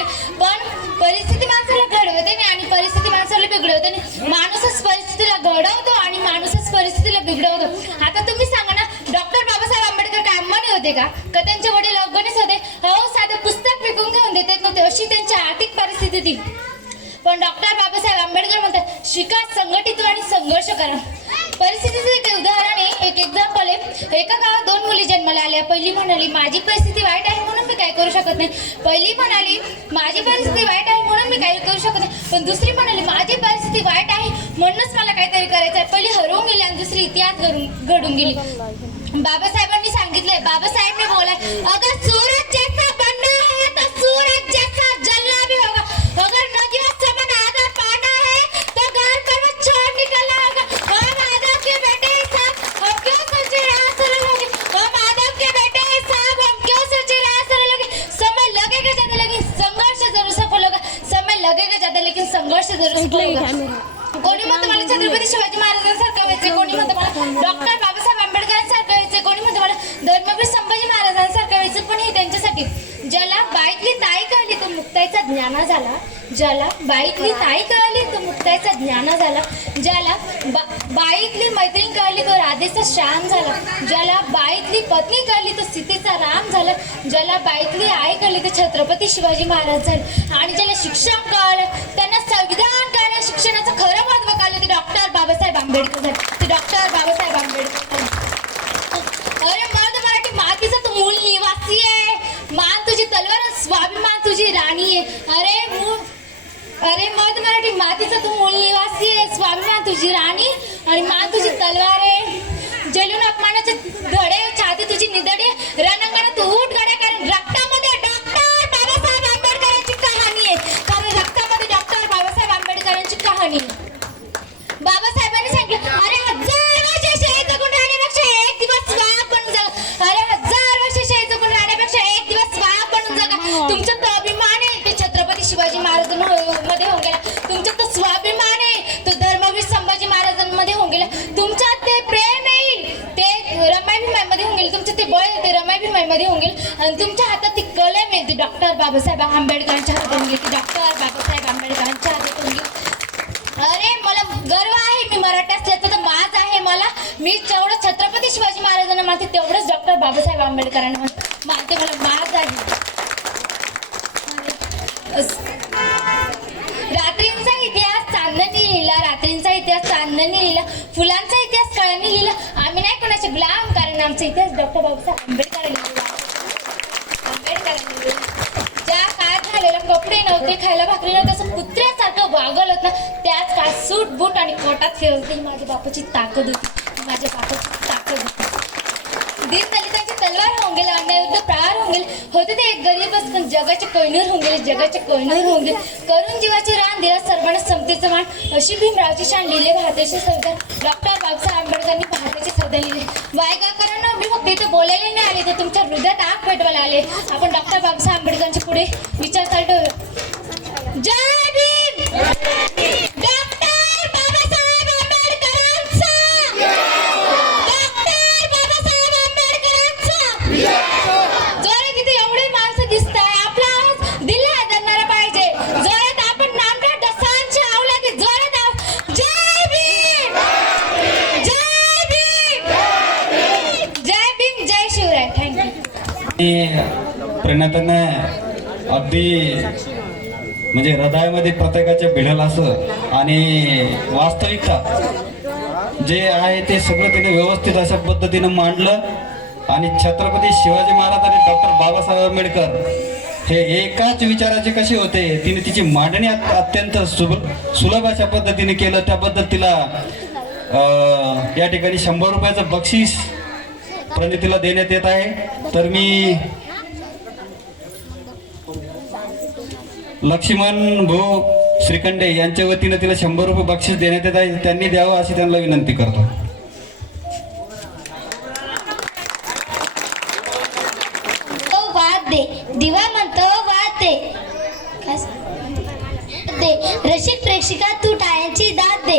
नाही, पण परिस्थिती माणसाला घडवते नाही आणि परिस्थिती माणसाला बिघडवते नाही. माणूसच परिस्थितीला घडवतो आणि माणूसच परिस्थितीला बिघडवतो. आता तुम्ही सांगा ना, डॉक्टर बाबासाहेब आंबेडकर काय अंबानी होते का त्यांचे वडील गणेश होते? हो, साधं पुस्तक विकून घेऊन देत नव्हते, अशी त्यांची आर्थिक परिस्थिती होती. पण डॉक्टर बाबासाहेब आंबेडकर म्हणतात, शिका, संघटित आणि संघर्ष करा. परिस्थितीचं एक उदाहरण आहे, एक एक्झाम्पल आहे. एका गावात 2 मुली जन्माला आल्या. पहिली म्हणाली, माझी परिस्थिती वाईट आहे म्हणून मी काय करू शकत नाही. पहिली म्हणाली, माझी परिस्थिती वाईट आहे म्हणून मी काही करू शकत नाही. पण दुसरी म्हणाली, माझी परिस्थिती वाईट आहे म्हणूनच मला काहीतरी करायचं आहे. पहिली हरवून गेली आणि दुसरी इतिहास घडून गेली. बाबासाहेबांनी सांगितलंय, बाबासाहेबने बोलाय, अगर सूरज जैसा बनना है तो सूरज जैसा जलना भी होगा. अगर नदियों से मन आदर पाना है तो घर पर वो छोड़ निकलना होगा. हम आदम के बेटे साहब, हम क्यों सोचे राह सरल होगी. हम आदम के बेटे साहब, हम क्यों सोचे राह सरल होगी. समय लगेगा ज्यादा, लेकिन संघर्ष जरूर सफल होगा. समय लगेगा ज्यादा, लेकिन संघर्ष जरूर सफल होगा. कोणी म्हणतं मला छत्रपती शिवाजी महाराजांसारखं व्हायचं, कोणी म्हणतं मला डॉक्टर बाबासाहेब आंबेडकरांसारखं व्हायचं, कोणी म्हणतं मला धर्मवीर संभाजी महाराजांसारखं व्हायचं. पण हे त्यांच्यासाठी ज्याला बाईतली ताई कळली तो मुक्ताईचा ज्ञाना झाला. ज्याला बाईतली ताई कळली तो मुक्ताईचा ज्ञाना झाला. ज्याला बाईतली मैत्रीण कळली तो राधेचा शान झाला. ज्याला बाईतली पत्नी कळली तो सीतेचा राम झाला. ज्याला बाईतली आई कळली तो छत्रपती शिवाजी महाराज झाले. आणि ज्याला शिक्षण कळलं, त्यांना संविधान कळलं, शिक्षणाचं खरं महत्व कळलं, ते डॉक्टर बाबासाहेब आंबेडकर झाले. ते डॉक्टर बाबासाहेब आंबेडकर. अरे मर्द मराठी मातीचा तू मूल निवासी आहे. मान तुझी तलवार, स्वाभिमान तुझी राणी आहे. अरे मर्द मराठी मातीचा तू मूल निवासी आहे. स्वाभिमान तुझी राणी आणि मान तुझी तलवार आहे. जलून अपमानाचे धडे, छाती तुझी निदडे, रणांगणात तू उठ गड्या, कारण रक्तामध्ये डॉक्टर बाबासाहेब आंबेडकरांची कहाणी आहे. कारण रक्तामध्ये डॉक्टर बाबासाहेब आंबेडकरांची कहाणी आहे. बाबासाहेबांनी सांगितलं, अरे 1000 वर्ष शहीद जगून राहण्यापेक्षा एक दिवस स्वाग बनून जगा. अरे 1000 वर्ष शहीद जगून राहण्यापेक्षा एक दिवस स्वाग बनून जगा. तुमचा तो अभिमान आहे ते छत्रपती शिवाजी महाराजांमध्ये होऊन गेला. तुमचा तो स्वाभिमान आहे तो धर्मवीर संभाजी महाराजांमध्ये होऊन गेला. तुमच्यात ते प्रेम येईल ते रमाई भीमाईमध्ये होऊन गेले. तुमचं ते बळ आहे ते रमाई भीमाईमध्ये होऊन गेलं. आणि तुमच्या हातात ती कलम आहे ती डॉक्टर बाबासाहेब आंबेडकरांच्या हातात होऊन गेली. ती डॉक्टर बाबासाहेब आंबेडकरांच्या हातात होऊन गेली. अरे मला गर्व आहे, मी मराठी असल्याचं तर माज आहे मला. मी जेवढं छत्रपती शिवाजी महाराजांना मानते तेवढंच डॉक्टर बाबासाहेब आंबेडकरांना मानते. मला माज आहे. रात्रींचा इतिहास चांदणी लिहिला, रात्रींचा इतिहास चांदणी लिहिला, फुलांचा इतिहास कळ्यांनी लिहिला. आम्ही नाही कोणाचे गुलाम, कारण आमचा इतिहास डॉक्टर बाबासाहेब आंबेडकरांनी लिहिला. ज्या काळात झालेला कपडे नव्हते, खायला भाकरी नव्हते, असं कुत्र्यासारखं वागवलं होतं, त्याच काळात सूट बूट आणि कोटात फिरवते. ही माझ्या बापाची ताकद होती. माझ्या बापाची ताकद होती. दीनदलितांची तलवार होऊन गेले, अन्यायविरुद्ध प्रहार होऊन गेले. होते ते एक गरीबच पण जगाचे कोहिनूर होऊन गेले. जगाचे कोहिनूर होऊन गेले. करून जीवाची रान दिला सर्वांना समतेचं मान, अशी भीमरावची शान लिहिले भारताचे संविधान. डॉक्टर बाबासाहेब आंबेडकरांनी भारताचे संविधान लिहिले. वायगाकरांना मी फक्त इथे बोलायला नाही आले, तर तुमच्या हृदयात आग पेटवायला आले. आपण डॉक्टर बाबासाहेब आंबेडकरांच्या पुढे विचार चालतो. जय भीम. डॉक्टर बाबासाहेब आंबेडकरांचा. डॉक्टर बाबासाहेब आंबेडकरांचा. जोरात तिथे एवढे माणसं दिसत आहे, आपला आवाज दिल्ला धरणारा पाहिजे. जोरात आपण नामदार दसांची आवलादी जोरात आव. जय भीम. जय भीम. जय भीम. जय शिवराय. थँक्यू. प्रेरणातानं अगदी म्हणजे हृदयामध्ये प्रत्येकाच्या भिडल असं आणि वास्तविकता जे आहे ते सगळं तिने व्यवस्थित अशा पद्धतीनं मांडलं. आणि छत्रपती शिवाजी महाराज आणि डॉक्टर बाबासाहेब आंबेडकर हे एकाच विचाराचे कसे होते, तिने तिची मांडणी अत्यंत सुलभ अशा पद्धतीने केलं. त्याबद्दल तिला या ठिकाणी 100 रुपयाचं बक्षीस प्रणितीला देण्यात येत आहे. तर मी लक्ष्मण भाऊ श्रीखंडे यांच्या वतीनं तिला 100 रुपये बक्षीस देण्यात येत आहे. त्यांनी द्यावं अशी त्यांना विनंती करतो. दिवा म्हणतो वाद दे रसिक प्रेक्षिका तू टाळ्यांची दाद दे.